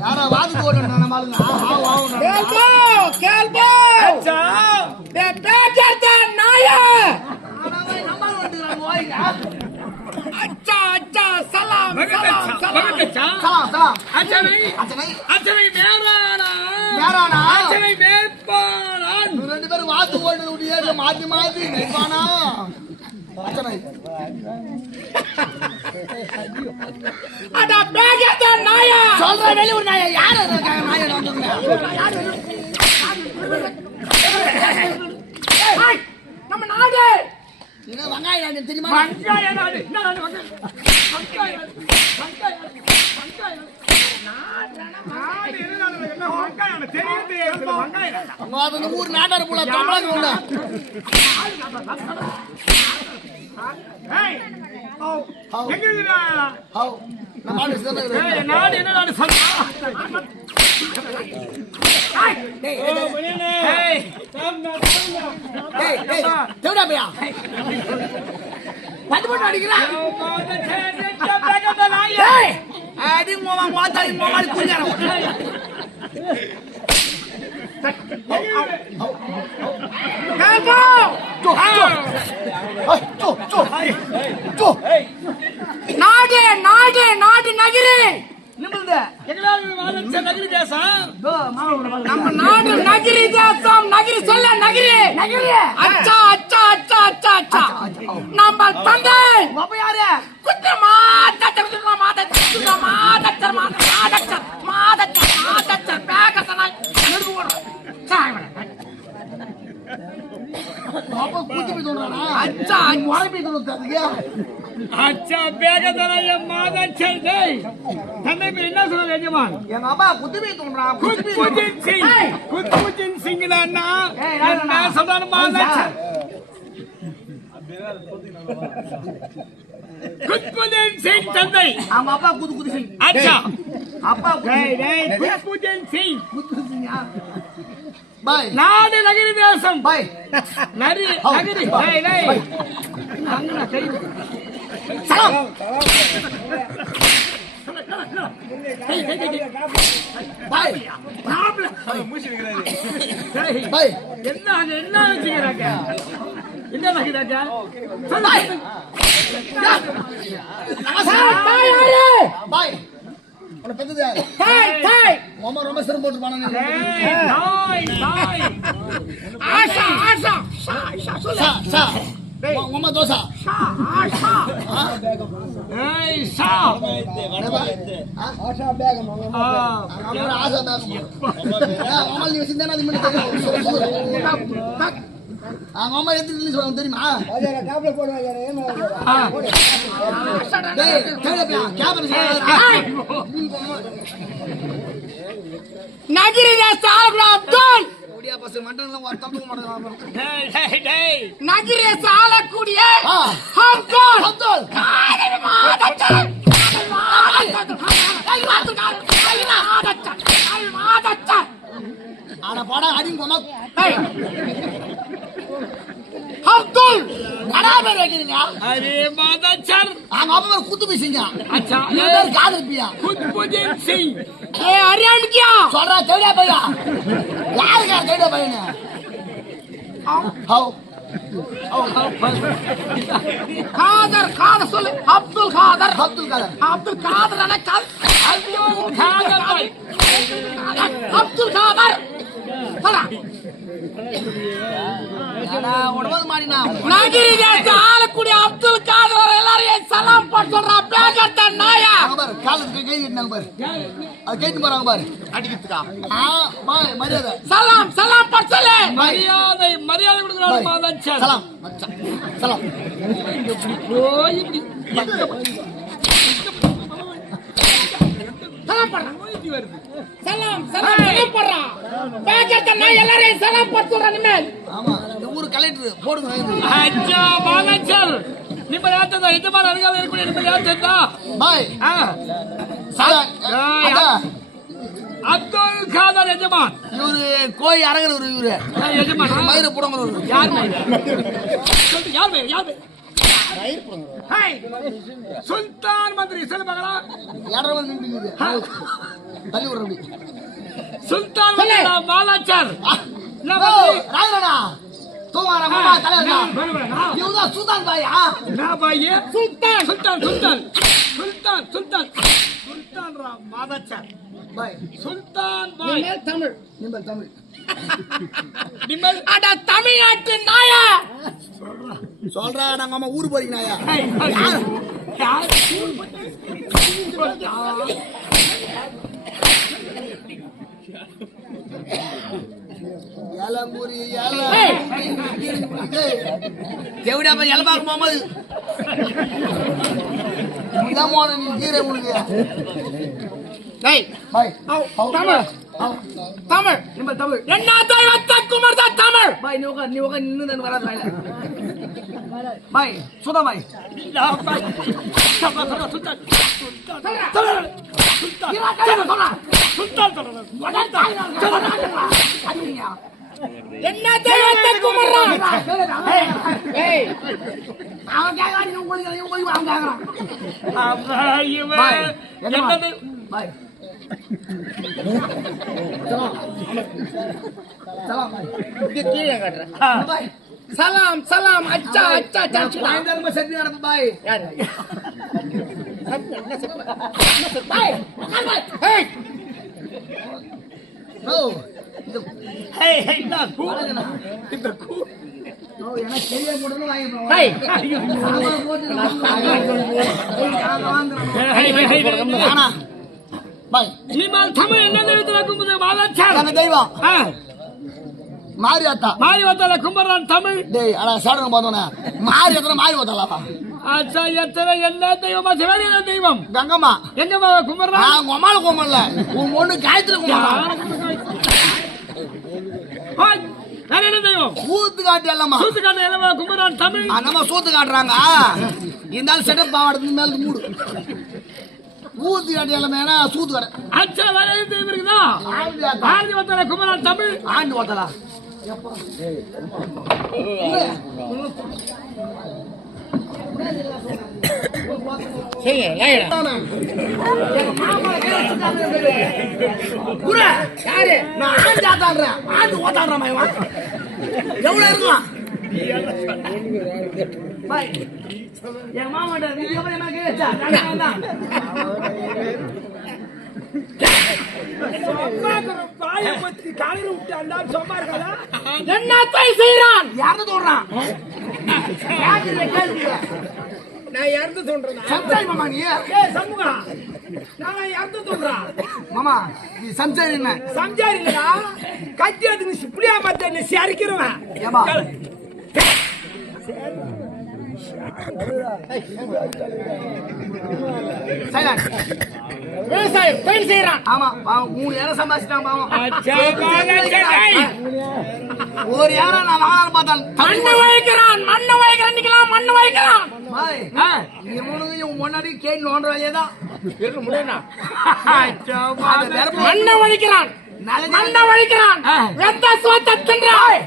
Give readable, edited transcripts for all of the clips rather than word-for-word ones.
யாரா வாது போடுறா நம்மளுங்க கேள்போ நாயா अच्छा अच्छा सलाम सलाम சலாம் அச்சனை மேரானா அச்சனை மேற்பானான் ரெண்டு பேரும் வாது போடுறது ஏறி மாத்தி மாத்தி மேற்பானா அச்சனை அட பேகத நாயா சொல்ற வெளியூர் நாயா யாரு இருக்காங்க நாயா வந்துங்க ஏய் நம்ம நாடு என்ன வங்காய நாடு தெரியுமா வங்காய நாடு என்ன நாடு வங்காய நாடு என்ன வங்காய நாடு தெரியுது வங்காய நாடு அந்த ஊர் நாட்டார் போல தமிழங்க உள்ள ஏய் எங்க இருக்கா ஹவ் நம்ம நாடு சிதறல ஏய் நாடு என்ன நாடு சொல்றா டேய் ஏய் டேய் டேய் தேவடா பையா வந்து போட்டு அடிக்குறா டேய் அடி மோமா மாத்தாடி மோமாடி குஞ்சாரா கேள்போ நாடு நாடு நாடு நகரி நிமிர்ந்த எங்களால வாழச்ச நகரி தேசம் நம்ம நாடு நகரி தேசம் நகரி சொல்ல நகரி நகரி அச்சா அச்சா அச்சா அச்சா அச்சா நம்ம தந்தை அப்ப யாரு குற்றமா தச்சமா மாதச்ச பேகசனா நடுவு ஓடுறோம் அப்ப கூட்டி போய் தோன்றானா அச்சா உடம்பி தோன்றாதுங்க அச்சா பேகதனைய மாதச்சல் டேய் தன்னை பேர் என்ன சொல்ற எஜமான் எங்க அப்பா குத்தி போய் தோன்றா குத்புஜின் சிங் அண்ணா என்ன சொல்றாரு மாதச்சல் குத்புஜின் சிங் தந்தை அவங்க அப்பா குதி சிங் அச்சா அப்பா டேய் குத்புஜின் சிங் குதி சிங் பாய் நாடு நகரி தேசம் பாய் நகரி டேய் அங்கனா கை சலாம் பாய் பாய் என்ன வச்சுக்கிறாங்க என்ன வச்சுக்கிறாங்க பாய் பாய் உன பெத்தது யாரு மாமா ரொம்ப சிரம் போட்டு போனாங்க ஆஷா ஆஷா சா சா மாமா தோசா ஆஷா பேக் மாமா ஆஷா பேக் மாமா நீ சிந்தனா நீ மண்ணு மாமா எதுக்கு சொல்லுங்க தெரியுமா டேப்லெட் போடுவாங்க டேய் கேளப்பா கேமரா நகரி தேச அப்துல் ஓடியா பஸ் மண்டலம் ஒரு தப்பு மாட்டேன் டேய் நகரி தேச ஆளக்கூடிய அப்துல் ஆனா பாடா அடிங்க மாமா அப்துல் கடாபர் வைக்கிறீங்க அரே மாதச்சர் அவங்க அப்பா குத்து பேசுங்க அச்சா பேர் காது இருப்பியா குத்புஜின் சிங் ஏ ஹரியான் கியா சொல்றா தேடியா பையா யாருக்கா தேடியா பையனு ஹவ் காதர் காதர் சொல்லு அப்துல் காதர் அப்துல் காதர் அப்துல் காதர் அன காதர் அப்துல் காதர் போடா உடம்பு மாறினா நகரி தேச ஆளக்கூடிய அப்துல் காதர் எல்லாரையும் சலாம் போட்டு சொல்றா பேகத்த நாயா பாரு காலுக்கு கை கட்டினாங்க பாரு அது கேட்டு போறாங்க பாரு அடிக்கிறதுக்கா பாய் மரியாதை சலாம் சலாம் போட்டு சொல்லு மரியாதை கொடுக்குறாரு மாதச்சர் சலாம் மச்சான் சலாம் போய் இப்படி சலாம் போடுறா சலாம் சலாம் சலாம் போடுறா பேகத்த நாய் எல்லாரையும் சலாம் போட்டு சொல்றா நிமேல் ஆமா இந்த ஊரு கலெக்டர் போடுங்க அச்சா மாதச்சர் ನಿಮ್ಮ ಯಾತದ ಇದು ಮಾರ ಅರಗಾಲ ಇರ್ಕೊಳ್ಳಿ ನಿಮ್ಮ ಯಾತದ ಬಾಯ್ ಅಬ್ದುಲ್ ಖಾದರ್ ಯಜಮಾನ್ ಇವ್ರು ಕೋಯಿ ಅರಗರವ್ರು ಇವ್ರು ಯಜಮಾನ್ ಮೈರ ಪುಡಂಗರವ್ರು ಯಾರು ಯಾರು ಯಾರು ஹேய், சுல்தான் மந்திரி சொல்லு பார்க்கலாம். ஏடா வந்து நின்னுக்குது. தள்ளி விடுற அப்படி. சுல்தான் மந்திரி மாலாச்சார். என்ன ஓ, மந்திரி? ராஜராடா. தூவாரா மாமா தலைவரா. வருவனா? இவங்க சுல்தான் பாயா. என்ன பாய்? சுல்தான் சுல்தான் சுல்தான் சுல்தான் சுல்தான் சுல்தான் ரா மாலாச்சார். பாய். சுல்தான் பாய். தமிழ் நிம்பல் தமிழ். நிம்மல். அட தமிழ்நாட்டின் நாயா சொல்றா நாங்க அம்மா ஊரு போறீங்க நாயா. ஹேய், யார்? ஏலம்பூரி ஏய். எவிடா போய் எல பார்க்க போகும்போது இதான் மோன நீ கீரை உங்களுக்கு. டேய் பாய். தமிழ் தமிழ் நிம்பல் தமிழ். என்ன தெய்வத்தை குமர்ந்த தமிழ் பாய் நீ உட்கார் நின்னு தான் வராது பாய். பாய் சுதா பாய். பாய். சுல்தான் சுல்தான் சுல்தான் என்ன தெய்வத்தை குமர்றான் ஏய் அவன் கேட்கறான் நீ உங்களுக்கு அவன் கேட்கறான். இவன் என்னது? பாய். சலாம். சலாம் பாய். கீழே காட்டுறேன் பாய். சலாம் சலாம் அச்சா அச்சா சாச்சி நான் தர்ம சட்னி நடப்பு பாய். யாரு பாய் ஏய் ஓ இந்த ஹேய் ஹேய் நான் கூ இந்த கூ ஓ எனக்கு தெரிய போடுறது வாங்கி போ. ஏய் ஆனா பாய் இனிமேல் தமிழ் என்ன தெய்வத்துல கும்புது மாலாச்சார். நம்ம தெய்வம் மாரியாத்தா. மாறி வந்தால கும்புறான் தமிழ். டேய் அட சாடுங்க போதோனே மாரியாத்தா மாரி வந்தாலா. அச்சா எத்தனை என்ன தெய்வமா சிவனி தெய்வம் கங்கம்மா. எங்க கும்புறான்? நான் உமால கோமல்ல உன் பொண்ணு காயத்ரி குமாரா. வேற என்ன தெய்வம்? சூத்து காட்டி எல்லாமா. சூத்துக்கான எல்லவா கும்புறான் தமிழ். நம்ம சூத்து காட்டுறாங்க. இருந்தாலும் செட்டப் பாவாடத்துக்கு மேல மூடு. ஊத்து காட்டி எல்லாமே சூத்து காட்டு. அச்சா வேற என்ன தெய்வம் இருக்குதா? ஆதி வந்தால கும்புறான் தமிழ். ஆண்டு ஓட்டலா. சரி லைடா குரு யாரு? நான் ஆண்டு ஆட்டாடுறேன். ஆண்டு ஓட்டாடுறேன் இவன். எவ்வளவு இருக்கலாம்? பாய். என் மாமாட்ட நீங்க எப்படி என்ன கேட்டா? பாய பத்தி காலையில விட்டு அந்த சொம்மா இருக்காதா? என்னத்தை செய்றான் யாரு தோடுறான்? நான் யாருக்கு தோன்றேன்? சம்சாரி மாமா நீ. ஏய் சண்முகா, நான் யாருக்கு தோன்றேன்? மாமா நீ சம்சாரி என்ன? சம்சாரி இல்லடா, கத்தி அதுக்கு புளியா மாட்டேன் சரிக்கிறவன். ஏமா சைலண்ட். விவசாயம் பெண் செய்றான் ஆமா பாவம் 3 ஏரம் சம்பாதிச்சிட்டான் பாவம். அச்சா பாலச்சடை. ஒரு ஏரம் நான் வாங்கலாம் பார்த்தால் மண்ணு வைக்கிறான் நிக்கலாம் மண்ணு வைக்கிறான் பாய் இவனுக்கு இவன் முன்னாடி கேட்டு நோண்ட வேலையேதான். இருக்க முடியுமா அச்சா பால. மண்ணை வலிக்கிறான் மண்ணை வலிக்கிறான் வெந்த சோத்தை தின்றான்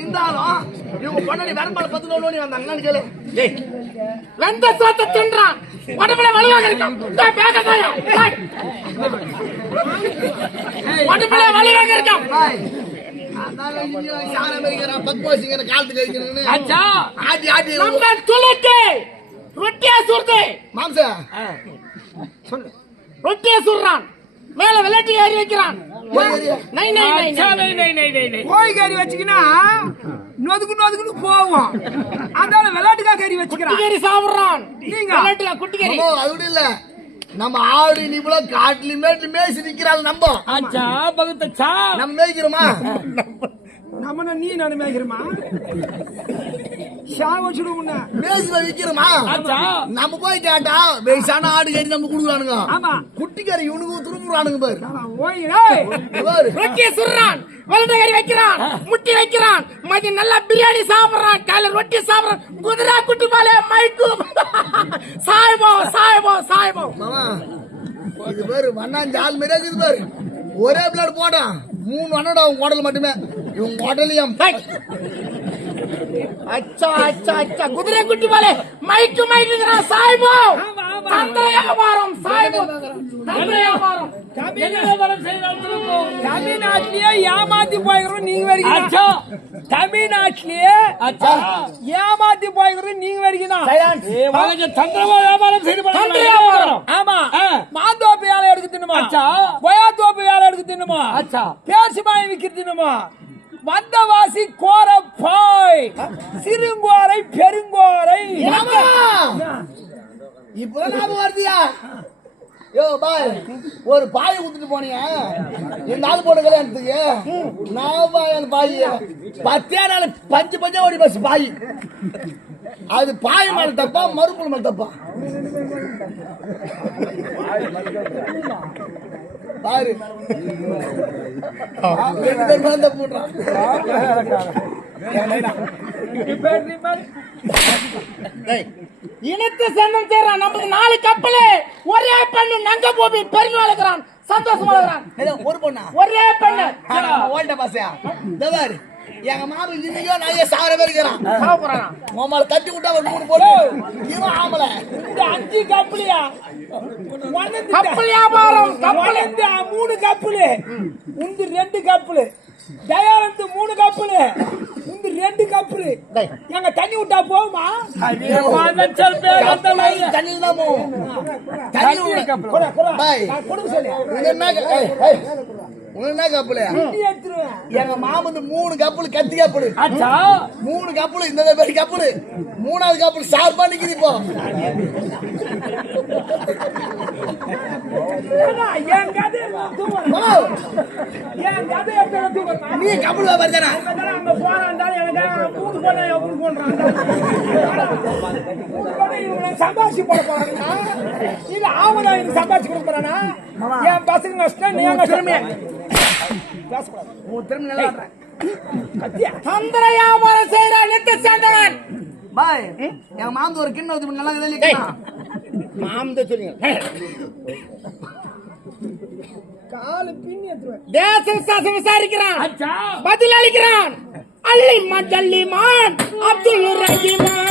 இருந்தாலும் இவங்க பொண்ணாடி வரம்பால 10 நோண்டி வந்தாங்கன்னு கேளு. வெந்த சோத்தை தின்றான் உடம்புல வலுவாக இருக்கும் பேக்கதாயா உடம்புல வலுவாக இருக்கும் பாய் அதான் இங்க சார அமெரிக்கா பக்வாசிங்கற காலத்துக்கு இருக்கிறேன்னு அச்சா ஆட்டி ஆட்டி நம்ம துளுக்கு ரொட்டியா சுடுது மாம்ச சொல்லு. ரொட்டியா சுடுறான் மேல விளையாட்டு ஏறி வைக்கிறான் நை நை நை அச்சா நை நை நை நை நை. கோழி கறி வச்சுக்கினா நொதுக்கு போவோம். அதனால விளையாட்டுக்கா கறி வச்சுக்கிறான். குட்டிகறி சாப்பிடுறான் நீங்க விளையாட்டுல குட்டிகறி அது இல்ல நம்ம ஆடு நீ போல காட்டுல மேட்டு மேய்ச்சி நிக்கிறாள் நம்ம. அச்சா பகுத்தச்சா நம்ம மேய்க்கிறோமா? நம்ம நீ நான் மேய்க்கிறோமா? ஷாவச்சுடுவோம்னா மேய்ச்சி விக்கிறோமா? அச்சா நம்ம போய் கேட்டா வயசான ஆடு கறி நம்ம குடுக்குறானுங்க. ஆமா குட்டி கறி இவனுக்கு திரும்புறானுங்க பாரு. ஓய் ஏய் பாரு ரொட்டியை சுடுறான் விளையாட்டு கறி வைக்கிறான் முட்டி வைக்கிறான் மதியம் நல்லா பிரியாணி சாப்பிடுறான் காலையில ரொட்டி சாப்பிடுறான் குதிரை குட்டி பாலே மைக்கு சாய்போ மாமா இது பாரு வண்ணாஞ்சு ஆள் மாதிரியா இருக்குது பாரு. ஒரே பிளேட் போட்டான் 3 வண்ணோட அவன் குடல் மட்டுமே. இவன் குடலையும் அச்சா அச்சா அச்சா குதிரை குட்டி போல மைக்கு மைக்குறான் சாய்போ தந்திர வியாபாரம் சாய்போ தந்திர வியாபாரம் தமிழ்நாட்டிலேயே ஏமாத்தி போய்கிறோம் நீங்க வரைக்கும் தமிழ்நாட்டிலேயே ஏமாத்தி போய்கிறோம் நீங்க வரைக்கும் தந்திர வியாபாரம் ஆமா மாந்தோப்பு வேலை எடுக்க தின்னுமா கொயாத்தோப்பு வேலை எடுக்க தின்னுமா பேசி மாய் விற்க தின்னுமா வந்தவாசி கோரப்பாய் சிறுங்கோரை பெருங்கோரை இப்ப ஞாபகம் வருதியா யோ பாய் ஒரு பாய் ஊத்துட்டு போனீங்க இந்த ஆள் போன கல்யாணத்துக்கு நான் பாய் அந்த பாய் 10 நாள் பஞ்சு பஞ்சா ஓடி பஸ் பாய் அது பாய் மேல தப்பா மறுபுல் மேல தப்பா பாரு போடுறான் இனத்தை சந்தம் செய்யறான் நமக்கு 4 கப்பலு ஒரே பெண்ணு நங்க போபி பெருமை வளர்க்கிறான் சந்தோஷமா வளர்க்கிறான் ஒரு பொண்ணா ஒரே பெண்ணு ஓல்ட பாசையா தவாரு எங்க மாமி இன்னைக்கோ நிறைய 1000 பேர் இருக்கிறான் சாப்பிடுறான் மாமால தட்டி விட்டா ஒரு 3 போடு இவன் ஆமல இந்த 5 கப்பலியா கப்பல் வியாபாரம் கப்பல் 3 கப்பலு உந்து 2 கப்பலு தயானந்து 3 கப்பலு உந்து 2 கப்பலு எங்க தண்ணி விட்டா போகுமா தண்ணியில் தான் போகும் தண்ணி கொடுக்க சொல்லி என்ன கப்பலு எங்க மாமன் 3 கப்பலு கத்தி கப்பலு 3 கப்பலு இந்த பேர் கப்பலு 3வது கப்பல் சார்பா நிக்குது இப்போ நீ கப்பல் வருதானா சம்பாதிச்சு போட போறாங்க இது ஆவதா இது சம்பாதிச்சு கொடுக்க போறானா என் பசங்க நஷ்டம் நீ எங்க திறமைய தந்திர வியாபாரம் செய்யற நித்த சேர்ந்தவன் பாய் என் மாமன் ஒரு கிண்ண ஊத்தி நல்லா மாமன் சொல்லுங்க காலு பின்னி எடுத்துருவேன் தேச விசாரிக்கிறான் பதில் அளிக்கிறான் அல்லிமான் ஜல்லிமான் அப்துல் ரஹீமான்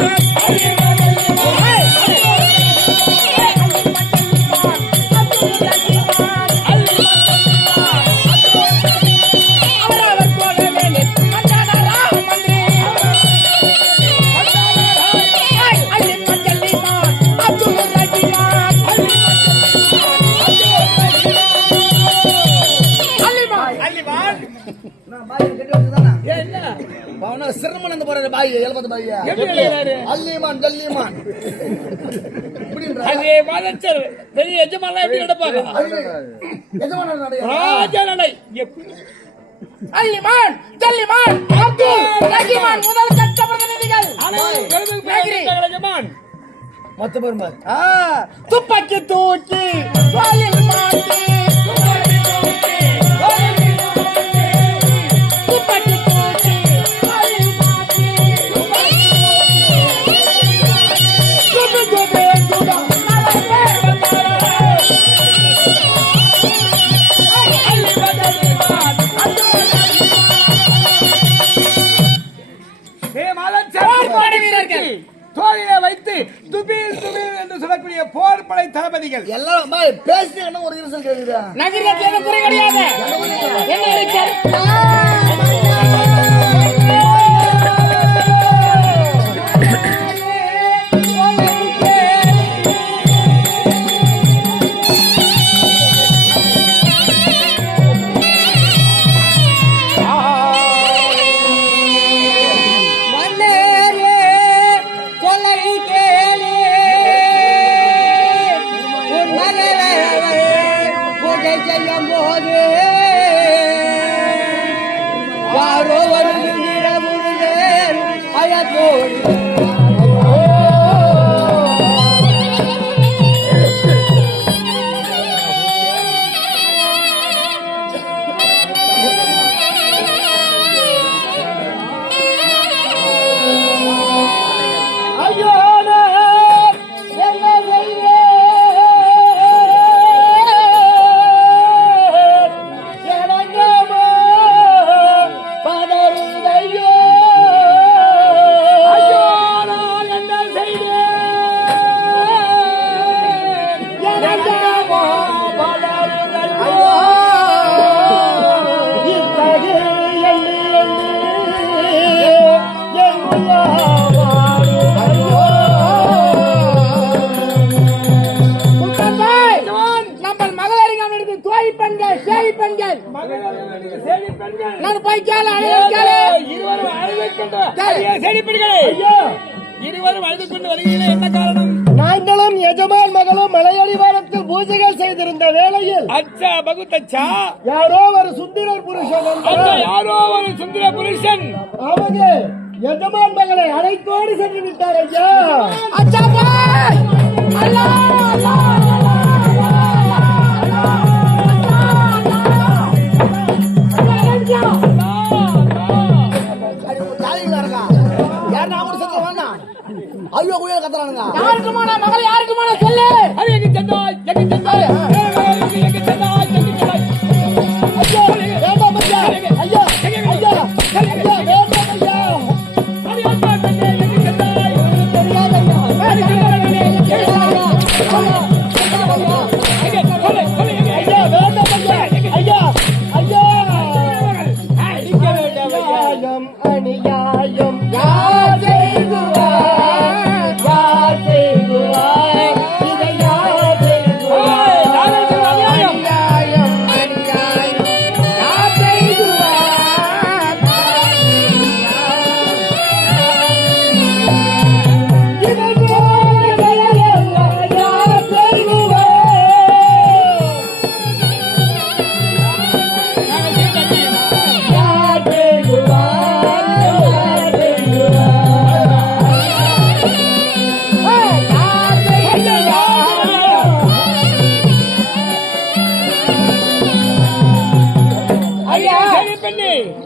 சிரமம் போற பாய் எழுபது பாய் அல்லிமான் ஜல்லிமான் பெரிய எஜமான் எப்படி நடப்பாங்க ராஜா நடை அல்லிமான் ஜல்லிமான் அப்துல் ரஹீமான் முதல் கட்ட பிரதிநிதிகள் மொத்த பெருமாள் துப்பாக்கி தூக்கி வாலில் மாட்டி வைத்து துபீல் துபீல் என்று சொல்லக்கூடிய போர்படை தளபதிகள் எல்லாம் பேசி ஒரு நிமிஷம் கேக்குதா நகரத்தில் குறை கிடையாது என்ன இருக்கு சேரி பெண்கள் சேடி பெண்கள் நான் போய் கேளு கேளு இருவரும் அழுது கொண்டு சேடி பெண்களே இருவரும் அழுது கொண்டு வருகிறீர்கள், என்ன காரணம்? நாங்களும் எஜமான் மகளும் மலையடிவாரத்தில் பூஜைகள் செய்திருந்த வேளையில் அச்சா பகுத்தச்சா யாரோ ஒரு சுந்தர புருஷன் வந்தார். யாரோ ஒரு சுந்தர புருஷன் அவங்க எஜமான் மகளை அழைத்தோடு சென்று விட்டார் ஐயா. அச்சா பாய் அல்லாஹ் அல்லாஹ் ஐயோ குயில் கத்துறானுங்க. யாருக்குமான மகள் யாருக்குமான சொல்லு. அது எங்க சென்றா எங்க சென்றா எங்க சென்றா ஐயா வேண்டாம் ஐயா ஐயா ஐயா ஐயா வேண்டாம் ஐயா. அது யாரா கண்ணே எங்க சென்றா தெரியாத ஐயா வேண்டாம் ஐயா ஐயா ஐயா அடிக்க வேண்டாம் அநியாயம் யார் செய்குவார் யார் செய்குவார் இதை யார் செய்குவார் அநியாயம் அநியாயம் யார் செய்குவார் இதை யார் செய்குவார்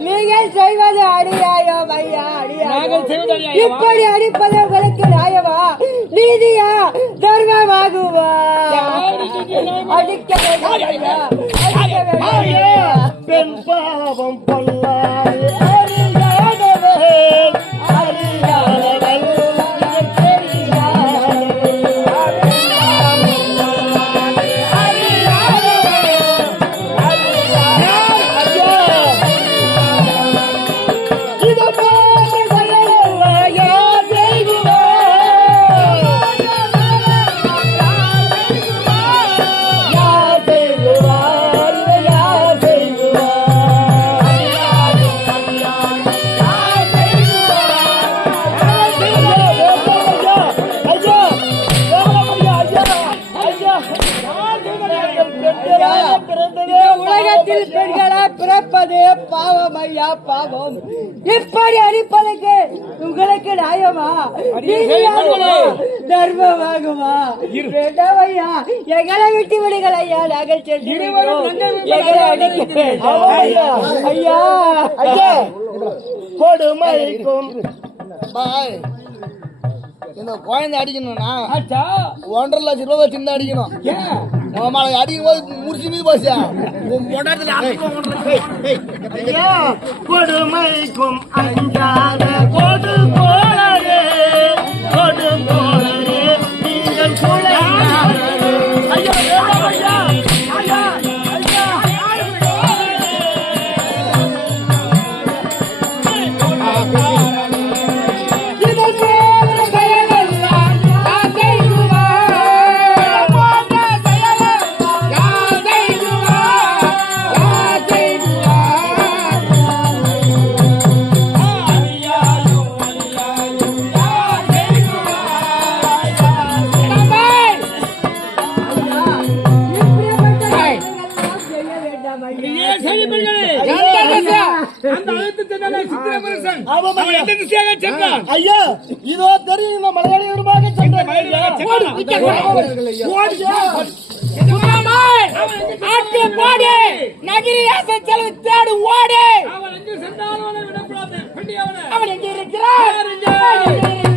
நீங்கள் செய்வது அநியாயம் ஐயா, நாங்கள் செய்வது அநியாயம். அநியாயமா? இப்படி அடிப்பது உங்களுக்கு நியாயமா, நீதியா, தர்மமாகுமா? அடிக்க வேண்டும் ஐயா, அடிக்க வேண்டும் ஐயா. பெண் பாவம் பொல்லாது அறியாதவள் அறியாதவள் இவன் தெரியாதவள். இது போன்ற செயலெல்லாம் யார் செய்குவார்? யார் செய்குவார்? இதை யார் செய்குவார்? இந்த உலகத்தில் பெண்களா பிறப்பது பாவம் ஐயா, பாவம். இப்படி அடிப்பதற்கு உங்களுக்கு நியாயமா, நீதியாகுமா, தர்மமாகுமா? வேண்டாம் ஐயா, எங்களை விட்டு விடுங்கள் ஐயா, நாங்கள் செல்கிறோம். எங்களை அடிக்க வேண்டாம் ஐயா, ஐயா ஐயா கொடுமைக்கும் பாய் இந்த குழந்தை அடிக்கணும்னா அச்சா 1.5 லட்சம் ரூபாய் வச்சு இருந்தா அடிக்கணும். மாலை அடிக்கும் போது முடிச்சு மீது போச்சா கொடுமைக்கும் அஞ்சாத கொடு கோளரே கொடு கோளரே நீங்கள் குழையாரே. ஐயா ஐயா ஐயா ஐயா இது போன்ற செயலெல்லாம் யார் செய்குவார்? போன்ற செயலெல்லாம் யார் செய்குவார்? யார் செய்குவார்? அநியாயம் அநியாயம் யார் செய்குவார்? செய்ய வேண்டாம் ஐயா. ஏன் சரி பெண்களே அந்த அழுத்து சென்றானே சுந்தர புருஷன் அவன் எந்த திசையாக சென்றான்? ஐயா இதோ தெரியும் இந்த மலையாளியருமாக சென்றேன் ஐயா. ஆட்டு போடு நகிரி ஆசை செலவு தேடு ஓடு. அவன் எங்கு சென்றாலும் அவனை விடக்கூடாது. பிடி அவனை. அவன் எங்க இருக்கிறான்?